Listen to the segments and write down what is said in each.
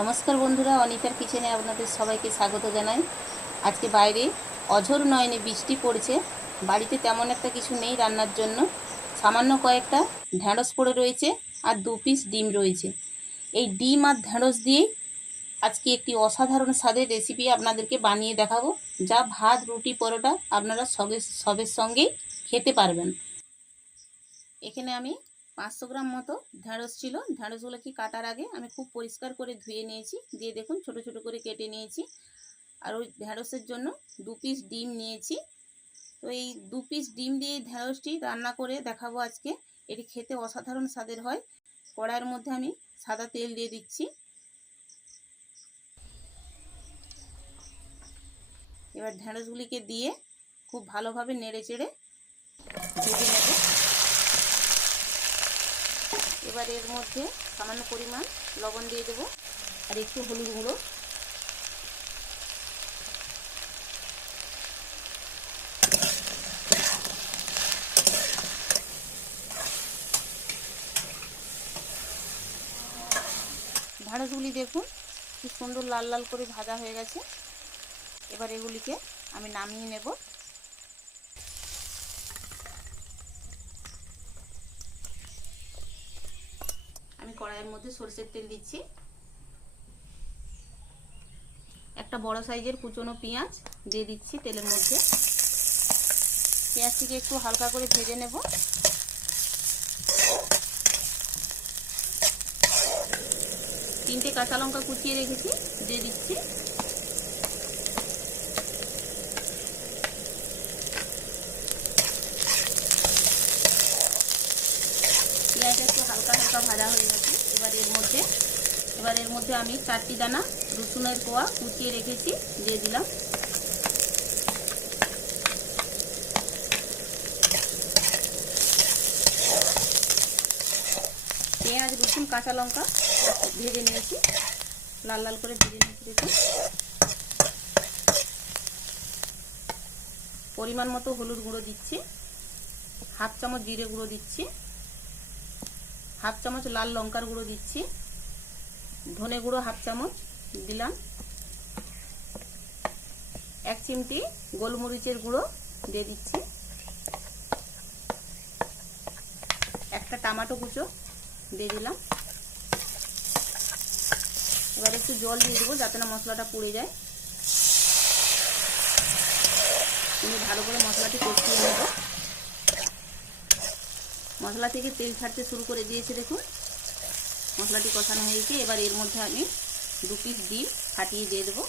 নমস্কার বন্ধুরা, অনিতার কিচেনে আপনাদের সবাইকে স্বাগত জানাই। আজকে বাইরে অঝোর নয়নে বৃষ্টি পড়ছে। বাড়িতে তেমন একটা কিছু নেই রান্নার জন্য। সামান্য কয়েকটা ঢ্যাঁড়স পড়ে রয়েছে আর দু পিস ডিম রয়েছে। এই ডিম আর ঢ্যাঁড়স দিয়েই আজকে একটি অসাধারণ স্বাদের রেসিপি আপনাদেরকে বানিয়ে দেখাবো, যা ভাত, রুটি, পরোটা আপনারা সবে, সবের সঙ্গেই খেতে পারবেন। এখানে আমি পাঁচশো গ্রাম মতো ঢ্যাঁড়স ছিল। ঢ্যাঁড়সগুলোকে কাটার আগে আমি খুব পরিষ্কার করে ধুয়ে নিয়েছি। দিয়ে দেখুন, ছোট ছোট করে কেটে নিয়েছি। আর ওই ঢ্যাঁড়সের জন্য দু পিস ডিম নিয়েছি। তো এই দু পিস ডিম দিয়ে এই ঢ্যাঁড়সটি রান্না করে দেখাবো আজকে। এটি খেতে অসাধারণ স্বাদের হয়। কড়াইয়ের মধ্যে আমি সাদা তেল দিয়ে দিচ্ছি। এবার ঢ্যাঁড়সগুলিকে দিয়ে খুব ভালোভাবে নেড়ে চেড়ে এবার এর মধ্যে সামান্য পরিমাণ লবণ দিয়ে দেবো আর একটু হলুদ গুঁড়ো। ঢাড়সগুলি দেখুন, কি সুন্দর লাল লাল করে ভাজা হয়ে গেছে। এবার এগুলিকে আমি নামিয়ে নেব। আমি কড়াইয়ের মধ্যে সরষের তেল দিচ্ছি। একটা বড় সাইজের কুচনো পেঁয়াজ দিয়ে দিচ্ছি তেলের মধ্যে। পেঁয়াজটিকে একটু হালকা করে ভেজে নেব। তিনটে কাঁচা লঙ্কা কুচিয়ে রেখেছি, দিয়ে দিচ্ছি পেঁয়াজটা একটু হালকা হালকা ভাজা হয়ে গেছে এবার এর মধ্যে এবার এর মধ্যে আমি চারটি দানা, রসুনের কোয়া কুচিয়ে রেখেছি, দিয়ে দিলাম। পেঁয়াজ, রসুন, কাঁচা লঙ্কা ভেজে নিয়েছি। লাল লাল করে ভেজে নিয়েছি দেখুন। পরিমাণ মতো হলুদ গুঁড়ো দিচ্ছি। হাফ চামচ জিরে গুঁড়ো দিচ্ছি। হাফ চামচ লাল লঙ্কার গুঁড়ো দিচ্ছি। ধনে গুঁড়ো হাফ চামচ দিলাম। এক চিমটি গোলমরিচের গুঁড়ো দিয়ে দিচ্ছি। একটা টমাটো কুচো দিয়ে দিলাম। এবার একটু জল দিয়ে দেবো যাতে না মশলাটা পুড়ে যায়। আমি ভালো করে মশলাটি কষিয়ে নেব। মশলা থেকে তেল ছাড়তে শুরু করে দিয়েছে, দেখুন। মশলাটি কষানো হয়েছে, এবার এর মধ্যে আমি দু পিস ডিম ফাটিয়ে দিয়ে দেবো।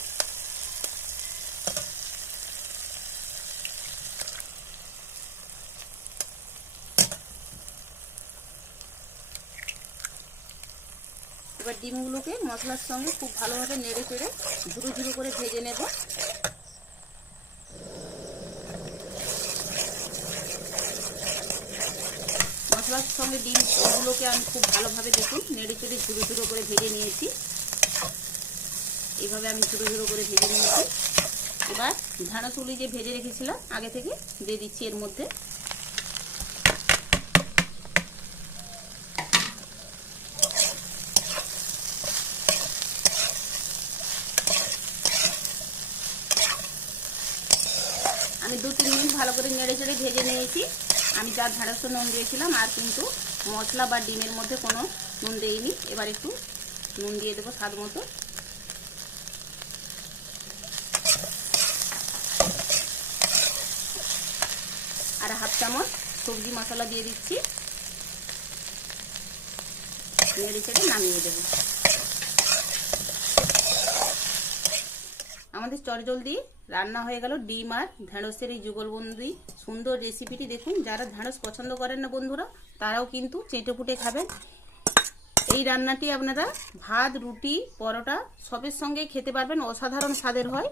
এবার ডিমগুলোকে মশলার সঙ্গে খুব ভালোভাবে নেড়ে চেড়ে ঝুরো ঝুরো করে ভেজে নেব মশলার সঙ্গে ডিমগুলোকে আমি খুব ভালোভাবে দেখুন, নেড়ে চেড়ে ঝুরো ঝুরো করে ভেজে নিয়েছি। এইভাবে আমি ঝুরো ঝুরো করে ভেজে নিয়েছি। এবার ঢানাচুলি যে ভেজে রেখেছিলাম, আগে থেকে দিয়ে দিচ্ছি এর মধ্যে। আমি দু তিন মিনিট ভালো করে নেড়ে চেড়ে ভেজে নিয়েছি। আমি যা ঢাড়স নুন দিয়েছিলাম, আর কিন্তু মশলা বা ডিমের মধ্যে কোনো নুন দেইনি। এবার একটু নুন দিয়ে দেবো স্বাদ মতো। আর হাফ চামচ সবজি মশলা দিয়ে দিচ্ছি। নেড়ে চেড়ে নামিয়ে দেবো। আমাদের চটজলদি রান্না হয়ে গেল ডিম আর ঢেঁড়সের এই যুগলবন্দি। সুন্দর রেসিপিটি দেখুন, যারা ঢেঁড়স পছন্দ করেন না বন্ধুরা, তারাও কিন্তু চেটে ফুটে খাবেন। এই রান্নাটি আপনারা ভাত, রুটি, পরোটা সবের সঙ্গেই খেতে পারবেন, অসাধারণ স্বাদের হয়।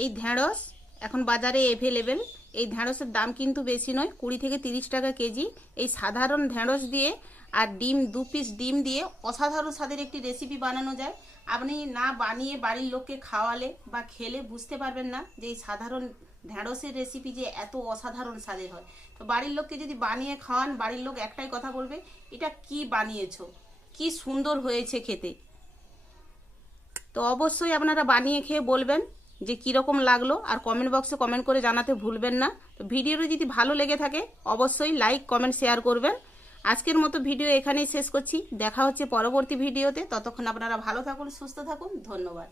এই ঢেঁড়স এখন বাজারে এভেলেবেল এই ঢেঁড়সের দাম কিন্তু বেশি নয়, কুড়ি থেকে তিরিশ টাকা কেজি। এই সাধারণ ঢেঁড়স দিয়ে আর ডিম, দু পিস ডিম দিয়ে অসাধারণ স্বাদের একটি রেসিপি বানানো যায়। আপনি না বানিয়ে বাড়ির লোককে খাওয়ালে বা খেলে বুঝতে পারবেন না যে এই সাধারণ ঢ্যাঁড়সের রেসিপি যে এত অসাধারণ স্বাদের হয়। তো বাড়ির লোককে যদি বানিয়ে খাওয়ান, বাড়ির লোক একটাই কথা বলবে, এটা কি বানিয়েছো? কি সুন্দর হয়েছে খেতে? তো অবশ্যই আপনারা বানিয়ে খেয়ে বলবেন যে কীরকম লাগল, আর কমেন্ট বক্সে কমেন্ট করে জানাতে ভুলবেন না। তো ভিডিওটি যদি ভালো লেগে থাকে, অবশ্যই লাইক কমেন্ট শেয়ার করবেন। আজকের মতো ভিডিও এখানেই শেষ করছি। দেখা হচ্ছে পরবর্তী ভিডিওতে। ততক্ষণ আপনারা ভালো থাকুন, সুস্থ থাকুন। ধন্যবাদ।